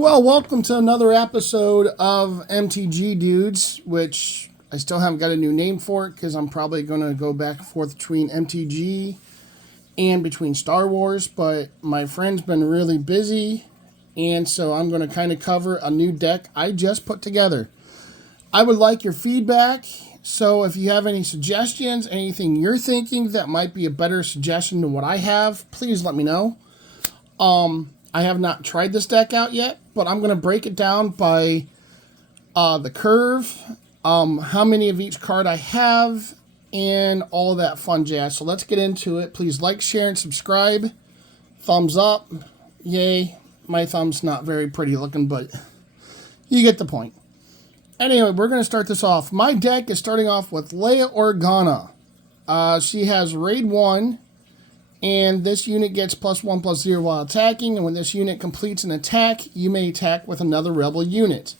Well, welcome to another episode of MTG Dudes, which I still haven't got a new name for it because I'm probably going to go back and forth between MTG and between Star Wars, but my friend's been really busy, and so I'm going to kind of cover a new deck I just put together. I would like your feedback, so if you have any suggestions, anything you're thinking that might be a better suggestion than what I have, please let me know. I have not tried this deck out yet, but I'm going to break it down by the curve, how many of each card I have, and all that fun jazz. So let's get into it. Please like, share, and subscribe. Thumbs up. Yay. My thumb's not very pretty looking, but you get the point. Anyway, we're going to start this off. My deck is starting off with Leia Organa. She has Raid 1. And this unit gets +1/+0 while attacking. And when this unit completes an attack, you may attack with another rebel unit.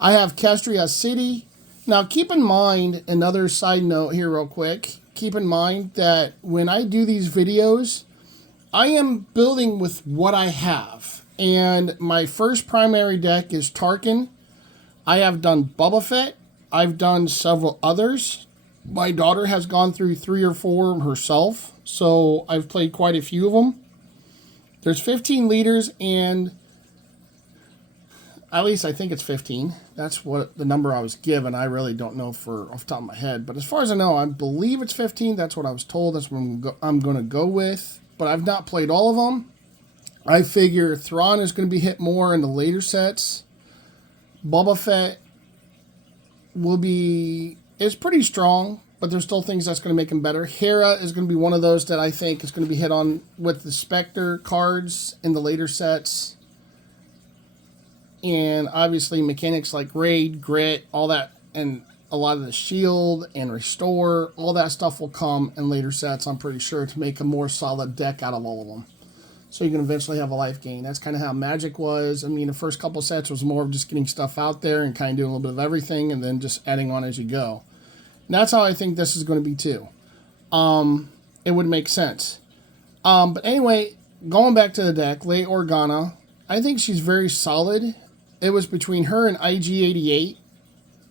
I have Castria City. Now, keep in mind, another side note here real quick. Keep in mind that when I do these videos, I am building with what I have. And my first primary deck is Tarkin. I have done Boba Fett. I've done several others. My daughter has gone through 3 or 4 herself, so I've played quite a few of them. There's 15 leaders, and at least I think it's 15. That's what the number I was given. I really don't know for off the top of my head, but as far as I know, I believe it's 15. That's what I was told. That's what I'm going to go with, but I've not played all of them. I figure Thrawn is going to be hit more in the later sets. Boba Fett is pretty strong, but there's still things that's going to make him better. Hera is going to be one of those that I think is going to be hit on with the Spectre cards in the later sets. And obviously mechanics like Raid, Grit, all that, and a lot of the Shield and Restore, all that stuff will come in later sets, I'm pretty sure, to make a more solid deck out of all of them. So you can eventually have a life gain. That's kind of how Magic was. I mean, the first couple sets was more of just getting stuff out there and kind of doing a little bit of everything and then just adding on as you go. And that's how I think this is going to be too. It would make sense. But anyway, going back to the deck, Leia Organa, I think she's very solid. It was between her and IG-88.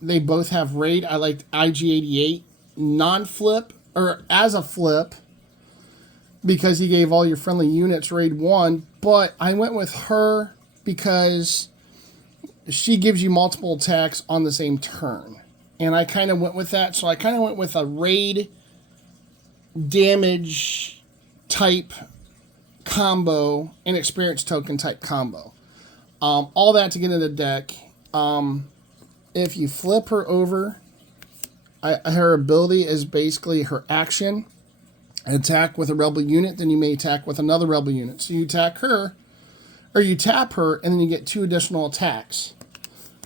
They both have Raid. I liked IG-88 non-flip, or as a flip, because he gave all your friendly units Raid 1. But I went with her because she gives you multiple attacks on the same turn. And I kind of went with that. So I kind of went with a raid damage type combo and experience token type combo. All that to get in the deck. If you flip her over, her ability is basically her action. Attack with a rebel unit, then you may attack with another rebel unit. So you attack her, or you tap her, and then you get 2 additional attacks.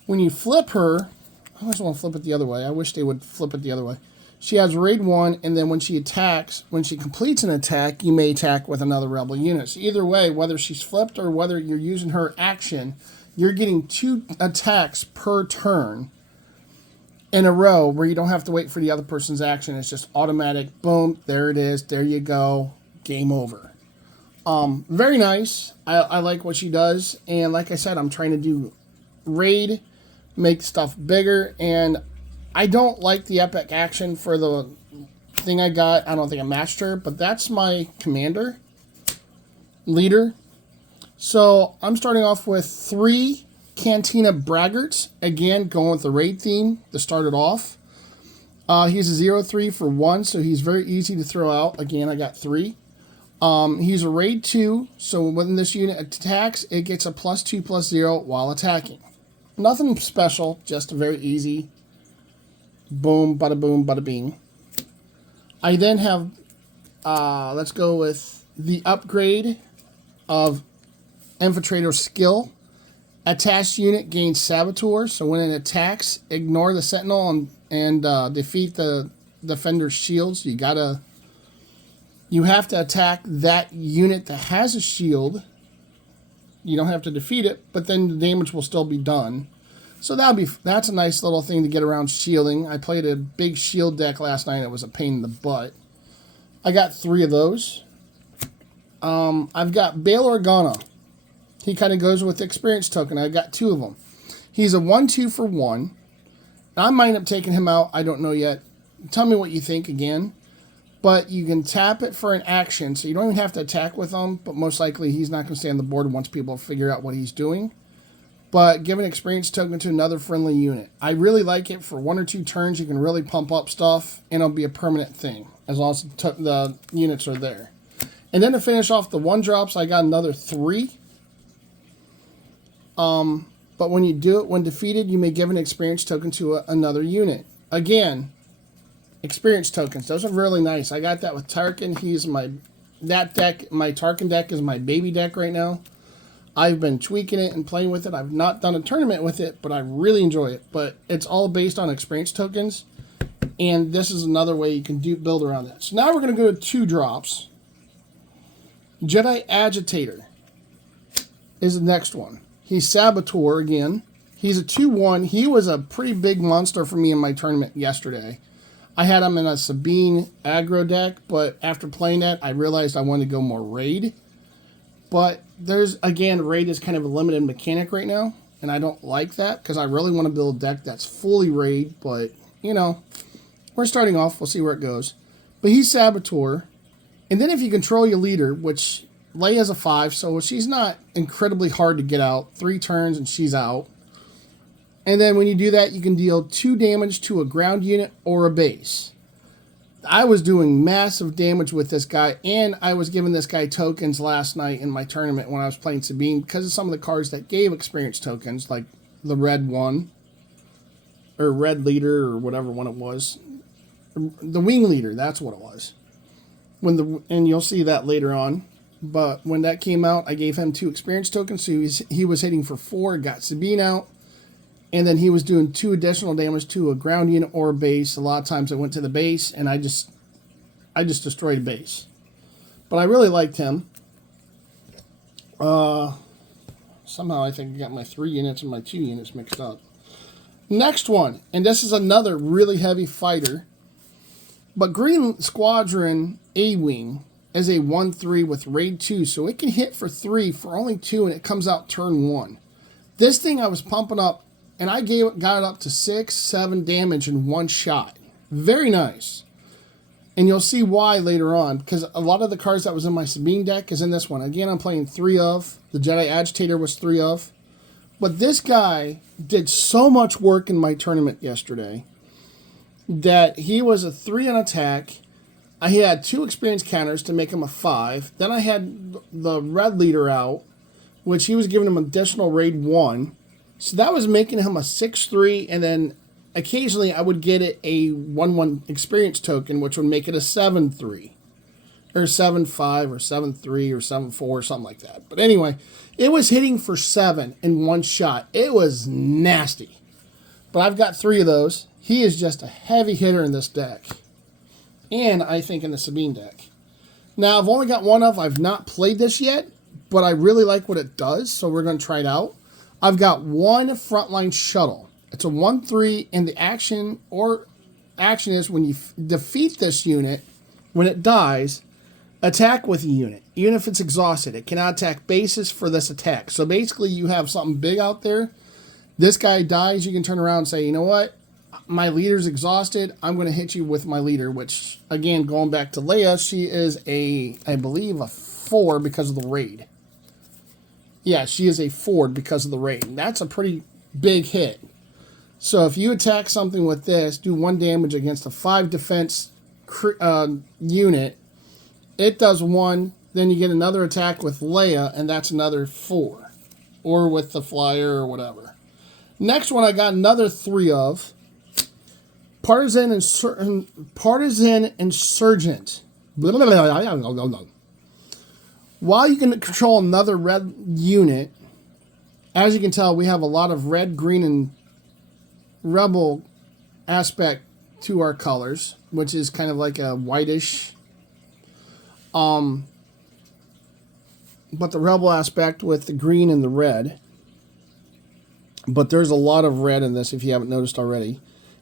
When you flip her, I always want to flip it the other way. I wish they would flip it the other way. She has Raid 1, and then when she attacks, when she completes an attack, you may attack with another rebel unit. So either way, whether she's flipped or whether you're using her action, you're getting 2 attacks per turn in a row where you don't have to wait for the other person's action. It's just automatic. Boom. There it is. There you go. Game over. Very nice. I like what she does. And like I said, I'm trying to do raid, make stuff bigger, and I don't like the epic action for the thing I got. I don't think I matched her, but that's my commander, leader. So I'm starting off with 3 Cantina Braggarts. Again, going with the raid theme to start it off. He's a 0/3 for 1, so he's very easy to throw out. Again, I got 3. He's a raid 2, so when this unit attacks, it gets a +2/+0 while attacking. Nothing special, just a very easy boom, bada boom, bada bing. I then have, let's go with the upgrade of Infiltrator Skill. Attached unit gains Saboteur, so when it attacks, ignore the Sentinel and defeat the defender's shields. You have to attack that unit that has a shield. You don't have to defeat it, but then the damage will still be done. So that's a nice little thing to get around shielding. I played a big shield deck last night. It was a pain in the butt. I got 3 of those. I've got Bail Organa. He kind of goes with the experience token. I got 2 of them. He's a 1/2 for 1. I might end up taking him out. I don't know yet. Tell me what you think again. But you can tap it for an action, so you don't even have to attack with him, but most likely he's not going to stay on the board once people figure out what he's doing. But give an experience token to another friendly unit. I really like it for 1 or 2 turns. You can really pump up stuff, and it'll be a permanent thing, as long as the units are there. And then to finish off the 1-drops, I got another 3. But when you do it, when defeated, you may give an experience token to another unit. Again, experience tokens. Those are really nice. I got that with Tarkin. He's my Tarkin deck is my baby deck right now. I've been tweaking it and playing with it. I've not done a tournament with it, but I really enjoy it. But it's all based on experience tokens, and this is another way you can build around that. So now we're going to go to 2 drops. Jedi Agitator is the next one. He's Saboteur again. He's a 2/1. He was a pretty big monster for me in my tournament yesterday. I had him in a Sabine aggro deck, but after playing that, I realized I wanted to go more raid. But raid is kind of a limited mechanic right now, and I don't like that because I really want to build a deck that's fully raid, but, we're starting off. We'll see where it goes. But he's Saboteur. And then if you control your leader, which Leia's a 5, so she's not incredibly hard to get out. 3 turns and she's out. And then when you do that, you can deal 2 damage to a ground unit or a base. I was doing massive damage with this guy, and I was giving this guy tokens last night in my tournament when I was playing Sabine because of some of the cards that gave experience tokens, like the red one, or red leader, or whatever one it was. The wing leader, that's what it was. And you'll see that later on. But when that came out, I gave him 2 experience tokens, so he was hitting for 4, got Sabine out. And then he was doing 2 additional damage to a ground unit or a base. A lot of times I went to the base, and I just destroyed a base. But I really liked him. Somehow I think I got my 3 units and my 2 units mixed up. Next one, and this is another really heavy fighter. But Green Squadron A-Wing is a 1/3 with raid 2, so it can hit for 3 for only 2, and it comes out turn 1. This thing I was pumping up, and I got it up to 6, 7 damage in 1 shot. Very nice. And you'll see why later on, because a lot of the cards that was in my Sabine deck is in this one. Again, I'm playing 3 of. The Jedi Agitator was 3 of. But this guy did so much work in my tournament yesterday that he was a 3 on attack. I had 2 experience counters to make him a 5. Then I had the red leader out, which he was giving him additional raid 1. So that was making him a 6/3, and then occasionally I would get it a 1/1 experience token, which would make it a 7/3, or 7/5, or 7/3, or 7/4, something like that. But anyway, it was hitting for 7 in 1 shot. It was nasty. But I've got 3 of those. He is just a heavy hitter in this deck, and I think in the Sabine deck. Now, I've only got 1 of. I've not played this yet, but I really like what it does, so we're going to try it out. I've got 1 frontline shuttle. It's a 1/3, and the action is when you defeat this unit, when it dies, attack with a unit. Even if it's exhausted, it cannot attack bases for this attack. So basically, you have something big out there. This guy dies, you can turn around and say, you know what? My leader's exhausted. I'm going to hit you with my leader, which, again, going back to Leia, she is I believe, a 4 because of the raid. Yeah, she is a 4 because of the raid. And that's a pretty big hit. So if you attack something with this, do 1 damage against a 5 defense unit, it does 1, then you get another attack with Leia, and that's another 4. Or with the flyer or whatever. Next one I got another 3 of. Partisan Insurgent. While you can control another red unit, as you can tell, we have a lot of red, green, and rebel aspect to our colors, which is kind of like a whitish. But the rebel aspect with the green and the red. But there's a lot of red in this if you haven't noticed already.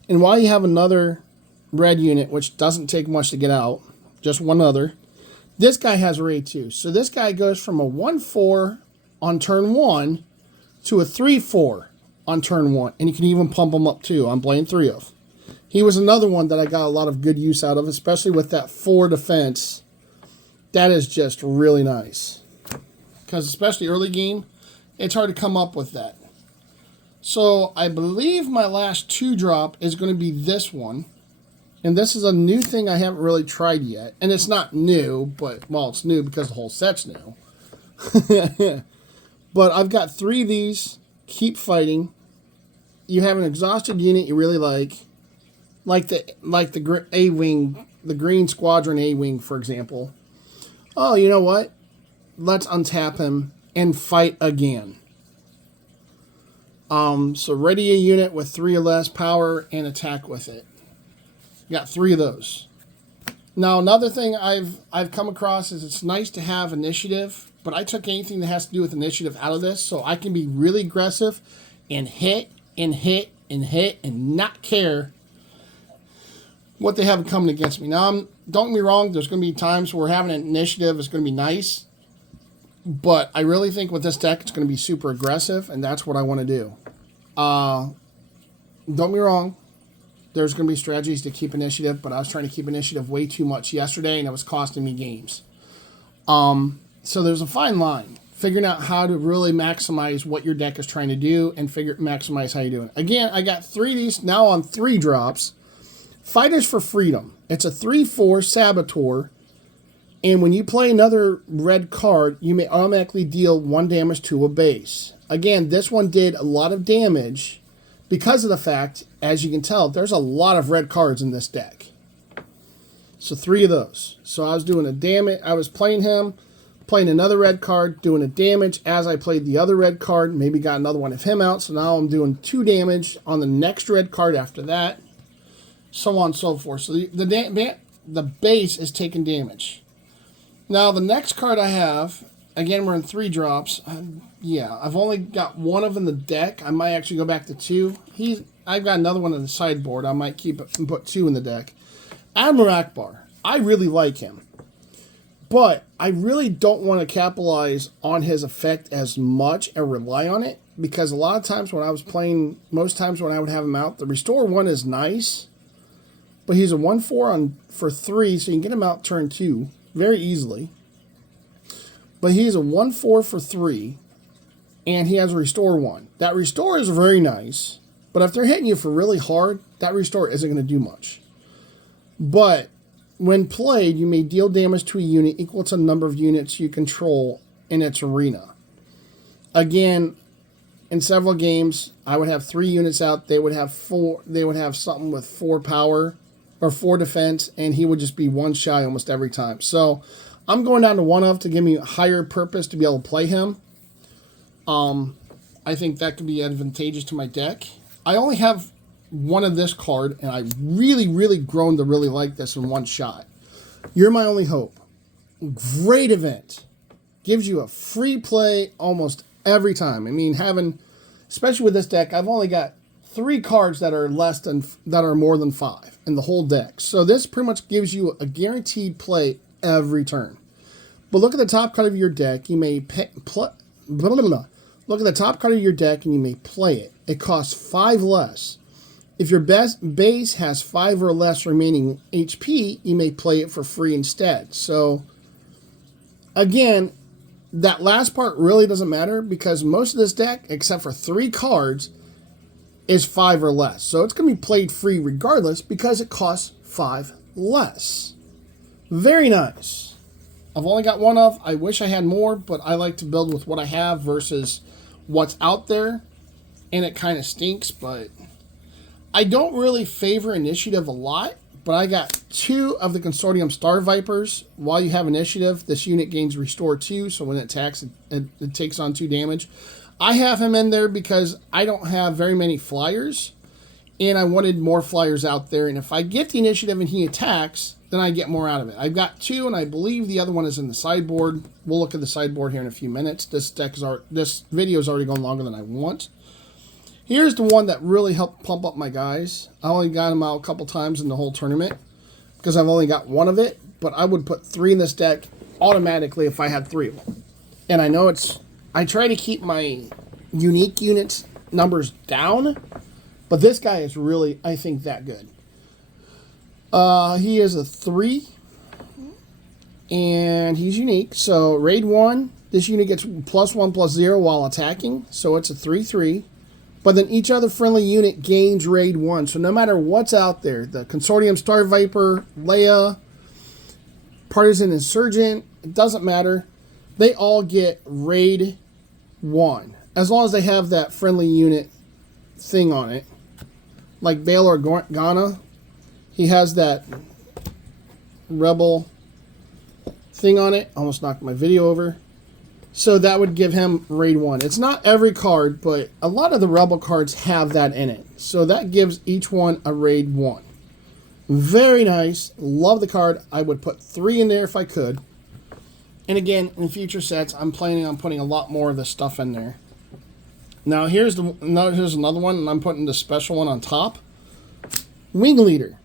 And while you have another red unit, which doesn't take much to get out, just 1 other, this guy has raid 2. So this guy goes from a 1/4 on turn 1 to a 3-4 on turn 1. And you can even pump him up too on Blade 3 of. He was another one that I got a lot of good use out of, especially with that 4 defense. That is just really nice. Because especially early game, it's hard to come up with that. So I believe my last 2-drop is going to be this one. And this is a new thing I haven't really tried yet. And it's not new, but, well, it's new because the whole set's new. But I've got 3 of these. Keep fighting. You have an exhausted unit you really like the A-Wing, the Green Squadron A-Wing, for example. Oh, you know what? Let's untap him and fight again. So ready a unit with 3 or less power and attack with it. Got 3 of those. Now another thing I've come across is it's nice to have initiative, but I took anything that has to do with initiative out of this, so I can be really aggressive and hit and hit and hit and not care what they have coming against me. Now don't get me wrong, there's going to be times where having an initiative is going to be nice, but I really think with this deck it's going to be super aggressive, and that's what I want to do. Don't get me wrong, there's going to be strategies to keep initiative, but I was trying to keep initiative way too much yesterday, and it was costing me games. So there's a fine line, figuring out how to really maximize what your deck is trying to do and maximize how you're doing it. Again, I got 3 of these now on 3 drops. Fighters for Freedom. It's a 3/4 Saboteur, and when you play another red card, you may automatically deal 1 damage to a base. Again, this one did a lot of damage because of the fact, as you can tell, there's a lot of red cards in this deck. So 3 of those. So I was doing a damage. I was playing him, playing another red card, doing a damage as I played the other red card, maybe got another one of him out. So now I'm doing 2 damage on the next red card after that, so on and so forth. So the base is taking damage. Now the next card I have, again we're in 3 drops. Yeah, I've only got 1 of in the deck. I might actually go back to 2. I've got another one in the sideboard. I might keep it and put 2 in the deck. Admiral Akbar. I really like him. But I really don't want to capitalize on his effect as much and rely on it, because a lot of times when I was playing, most times when I would have him out, the Restore 1 is nice, but he's a 1/4 for 3, so you can get him out turn 2 very easily. But he's a 1/4 for 3, and he has a Restore 1. That Restore is very nice, but if they're hitting you for really hard, that Restore isn't going to do much. But when played, you may deal damage to a unit equal to the number of units you control in its arena. Again, in several games, I would have 3 units out. They would have 4. They would have something with 4 power or 4 defense, and he would just be 1 shy almost every time. So I'm going down to 1 of to give me a higher purpose to be able to play him. I think that could be advantageous to my deck. I only have 1 of this card, and I really grown to really like this in 1 shot. You're My Only Hope. Great event. Gives you a free play almost every time. I mean, especially with this deck, I've only got 3 cards that are more than 5 in the whole deck. So this pretty much gives you a guaranteed play every turn. But look at the top card of your deck. You may look at the top card of your deck, and you may play it. It costs 5 less. If your base has 5 or less remaining HP, you may play it for free instead. So, again, that last part really doesn't matter, because most of this deck, except for 3 cards, is 5 or less. So it's going to be played free regardless, because it costs 5 less. Very nice. I've only got 1 of. I wish I had more, but I like to build with what I have versus what's out there. And it kind of stinks, but I don't really favor initiative a lot, but I got 2 of the Consortium Star Vipers. While you have initiative, this unit gains Restore 2, so when it attacks, it takes on 2 damage. I have him in there because I don't have very many flyers, and I wanted more flyers out there, and if I get the initiative and he attacks, then I get more out of it. I've got 2, and I believe the other one is in the sideboard. We'll look at the sideboard here in a few minutes. This video is already going longer than I want. Here's the one that really helped pump up my guys. I only got him out a couple times in the whole tournament because I've only got 1 of it, but I would put 3 in this deck automatically if I had 3 of them. And I know it's I try to keep my unique units numbers down, but this guy is really, I think, that good. He is a 3, and he's unique. So raid 1, this unit gets +1/+0 while attacking, so it's a 3/3. But then each other friendly unit gains raid 1. So no matter what's out there, the Consortium, Star Viper, Leia, Partisan Insurgent, it doesn't matter. They all get raid 1. As long as they have that friendly unit thing on it. Like Bail Organa, he has that rebel thing on it. Almost knocked my video over. So that would give him raid 1. It's not every card, but a lot of the rebel cards have that in it. So that gives each one a raid 1. Very nice. Love the card. I would put 3 in there if I could. And again, in future sets, I'm planning on putting a lot more of this stuff in there. Now here's another one, and I'm putting the special one on top. Wing Leader.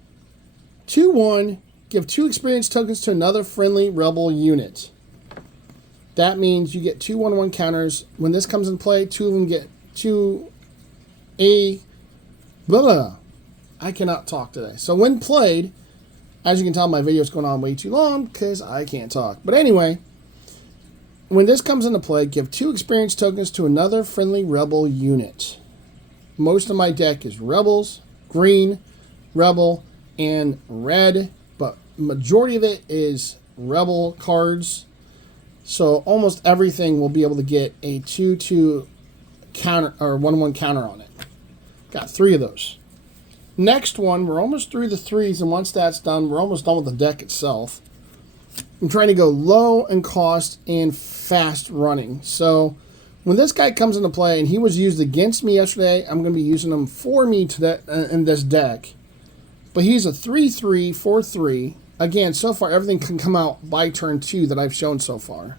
2/1. Give 2 experience tokens to another friendly rebel unit. That means you get 2 1/1 counters. When this comes in play, 2 of them get 2 a blah blah. I cannot talk today. So when played, as you can tell, my video is going on way too long because I can't talk. But anyway, when this comes into play, give 2 experience tokens to another friendly rebel unit. Most of my deck is rebels, green, rebel, and red, but majority of it is rebel cards. So almost everything will be able to get a 2/2 counter or 1/1 counter on it. Got 3 of those. Next one, we're almost through the 3s, and once that's done, we're almost done with the deck itself. I'm trying to go low in cost and fast running. So when this guy comes into play, and he was used against me yesterday, I'm going to be using him for me in this deck. But he's a 3/3, 4/3. Again, so far everything can come out by turn 2 that I've shown so far.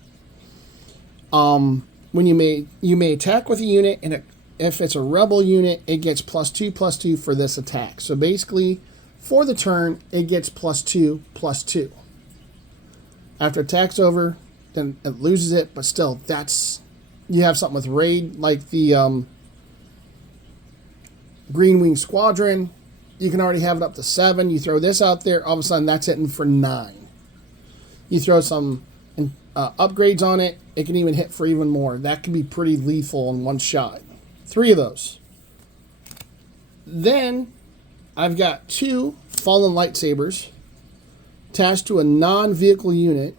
When you may attack with a unit, and if it's a rebel unit, it gets +2/+2 for this attack. So basically, for the turn, it gets +2/+2. After attack's over, then it loses it, but still, you have something with raid, like the Green Wing Squadron. You can already have it up to 7. You throw this out there, all of a sudden that's hitting for 9. You throw some upgrades on it, it can even hit for even more. That can be pretty lethal in one shot. 3 of those. Then I've got 2 Fallen Lightsabers attached to a non-vehicle unit.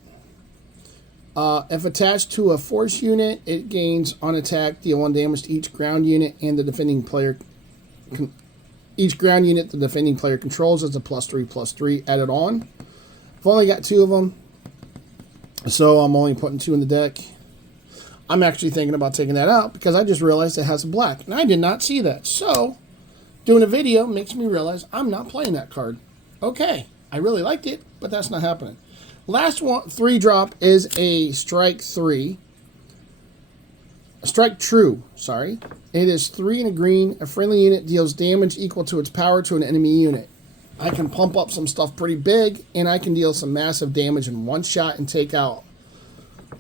If attached to a force unit, it gains on attack, deal 1 damage to each ground unit and the defending player. Each ground unit the defending player controls is a +3/+3 added on. I've only got 2 of them, so I'm only putting 2 in the deck. I'm actually thinking about taking that out because I just realized it has a black, and I did not see that. So doing a video makes me realize I'm not playing that card. Okay, I really liked it, but that's not happening. Last one, 3-drop is a Strike 3. A Strike True, sorry. It is 3 in a green. A friendly unit deals damage equal to its power to an enemy unit. I can pump up some stuff pretty big, and I can deal some massive damage in one shot and take out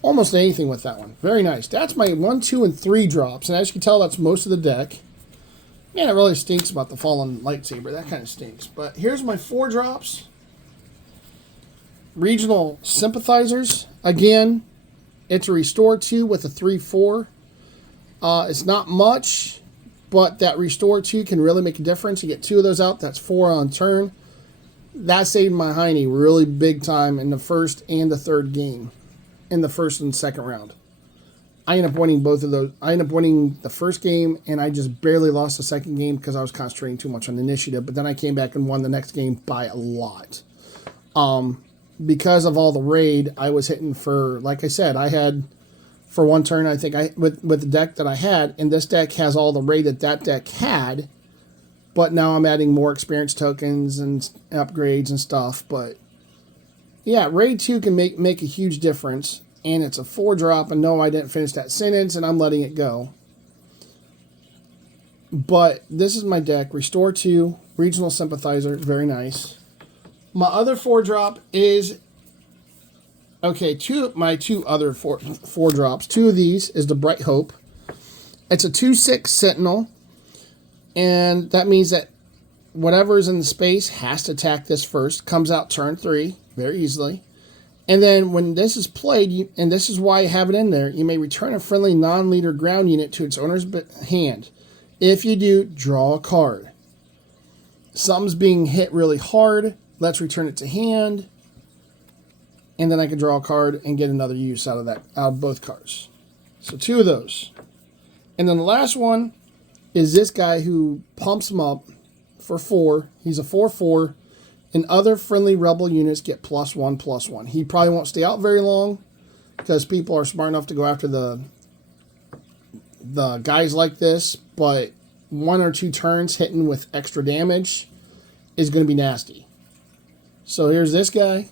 almost anything with that one. Very nice. That's my 1, 2, and 3 drops, and as you can tell, that's most of the deck. Man, it really stinks about the Fallen Lightsaber. That kind of stinks. But here's my 4 drops. Regional Sympathizers. Again, it's a Restore 2 with a 3/4. It's not much, but that Restore 2 can really make a difference. You get 2 of those out, that's 4 on turn. That saved my hiney really big time in the first and the third game. In the first and second round. I ended up winning both of those. I ended up winning the first game, and I just barely lost the second game because I was concentrating too much on initiative. But then I came back and won the next game by a lot. Because of all the raid, I was hitting for, like I said, I had, for one turn, I think, with the deck that I had, and this deck has all the raid that deck had, but now I'm adding more experience tokens and upgrades and stuff. But yeah, raid 2 can make a huge difference, and it's a 4-drop, and no, I didn't finish that sentence, and I'm letting it go. But this is my deck. Restore 2, Regional Sympathizer, very nice. My other 4-drop is Okay, my two other four drops. Two of these is the Bright Hope. It's a 2/6 Sentinel, and that means that whatever is in the space has to attack this first. Comes out turn 3 very easily. And then when this is played, and this is why I have it in there, you may return a friendly non-leader ground unit to its owner's hand. If you do, draw a card. Something's being hit really hard. Let's return it to hand. And then I can draw a card and get another use out of both cards. So two of those. And then the last one is this guy who pumps him up for 4. He's a 4/4. And other friendly rebel units get +1/+1. He probably won't stay out very long because people are smart enough to go after the guys like this. But 1 or 2 turns hitting with extra damage is going to be nasty. So here's this guy.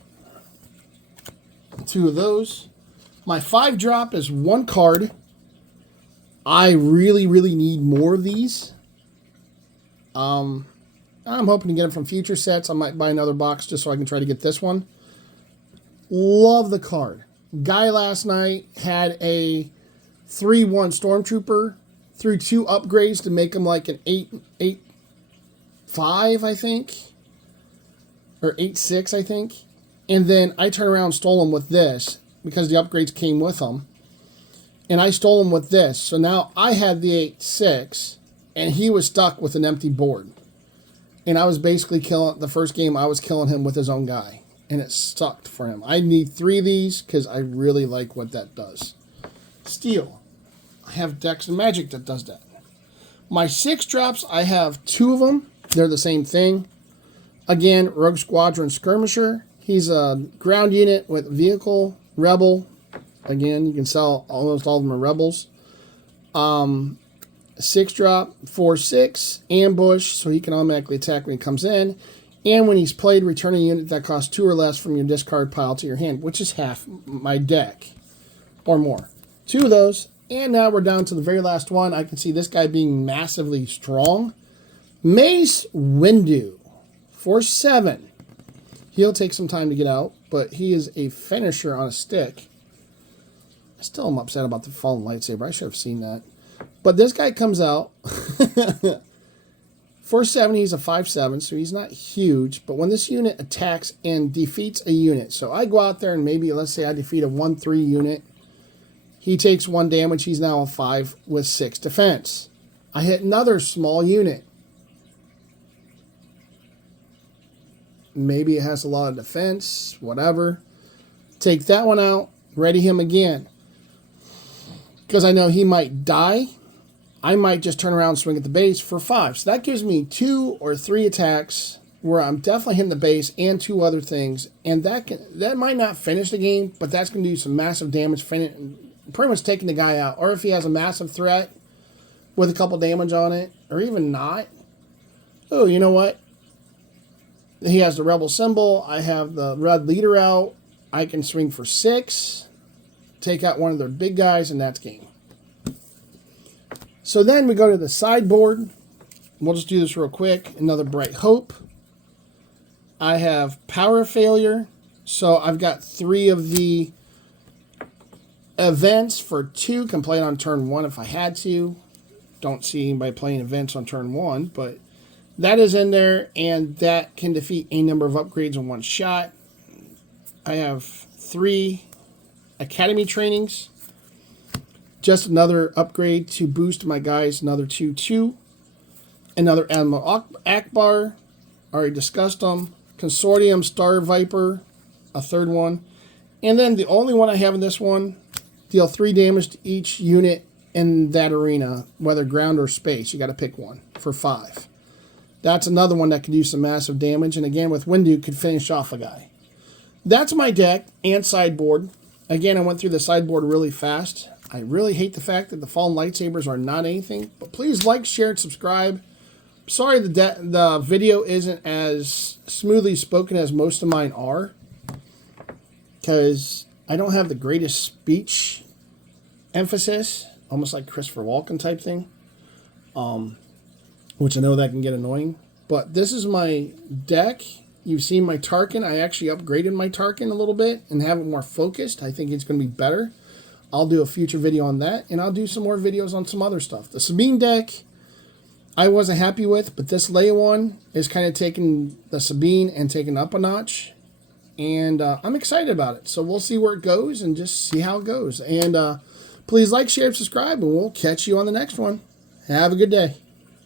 2 of those. My 5 drop is 1 card. I really, really need more of these. I'm hoping to get them from future sets. I might buy another box just so I can try to get this one. Love the card. Guy last night had a 3/1 Stormtrooper through 2 upgrades to make him like an 8/5, I think. Or 8/6, I think. And then I turned around and stole him with this because the upgrades came with them. And I stole him with this. So now I had the 8/6 and he was stuck with an empty board. And I was basically killing, the first game I was killing him with his own guy. And it sucked for him. I need 3 of these because I really like what that does. Steel. I have Dex and Magic that does that. My 6 drops, I have 2 of them. They're the same thing. Again, Rogue Squadron Skirmisher. He's a ground unit with vehicle, rebel. Again, you can sell almost all of them are rebels. 6 drop, 4/6, ambush, so he can automatically attack when he comes in. And when he's played, return a unit that costs 2 or less from your discard pile to your hand, which is half my deck or more. 2 of those. And now we're down to the very last one. I can see this guy being massively strong. Mace Windu for 7. He'll take some time to get out, but he is a finisher on a stick. I still am upset about the fallen lightsaber. I should have seen that. But this guy comes out. For 7, he's a 5/7, so he's not huge. But when this unit attacks and defeats a unit, so I go out there and maybe, let's say I defeat a 1/3 unit. He takes 1 damage. He's now a 5 with 6 defense. I hit another small unit. Maybe it has a lot of defense, whatever. Take that one out, ready him again. Because I know he might die. I might just turn around and swing at the base for 5. So that gives me 2 or 3 attacks where I'm definitely hitting the base and 2 other things. And that might not finish the game, but that's going to do some massive damage, pretty much taking the guy out. Or if he has a massive threat with a couple damage on it, or even not. Oh, you know what? He has the rebel symbol. I have the red leader out. I can swing for 6. Take out one of their big guys, and that's game. So then we go to the sideboard. We'll just do this real quick. Another Bright Hope. I have Power Failure. So I've got 3 of the events for 2. Can play it on turn 1 if I had to. Don't see anybody playing events on turn 1, but that is in there, and that can defeat a number of upgrades in 1 shot. I have 3 Academy trainings. Just another upgrade to boost my guys, another 2/2. Another Admiral Akbar. Already discussed them. Consortium Star Viper, a 3rd one. And then the only one I have in this one, deal 3 damage to each unit in that arena, whether ground or space. You got to pick one for 5. That's another one that could do some massive damage. And again, with Windu, could finish off a guy. That's my deck and sideboard. Again, I went through the sideboard really fast. I really hate the fact that the fallen lightsabers are not anything. But please like, share, and subscribe. Sorry the video isn't as smoothly spoken as most of mine are. Because I don't have the greatest speech emphasis. Almost like Christopher Walken type thing. Which I know that can get annoying. But this is my deck You've seen my Tarkin. I actually upgraded my Tarkin a little bit and have it more focused. I think it's going to be better. I'll do a future video on that, and I'll do some more videos on some other stuff. The Sabine deck, I wasn't happy with, but this Leia one is kind of taking the Sabine and taking up a notch, and I'm excited about it. So we'll see where it goes and just see how it goes. And please like, share, and subscribe, and we'll catch you on the next one. Have a good day.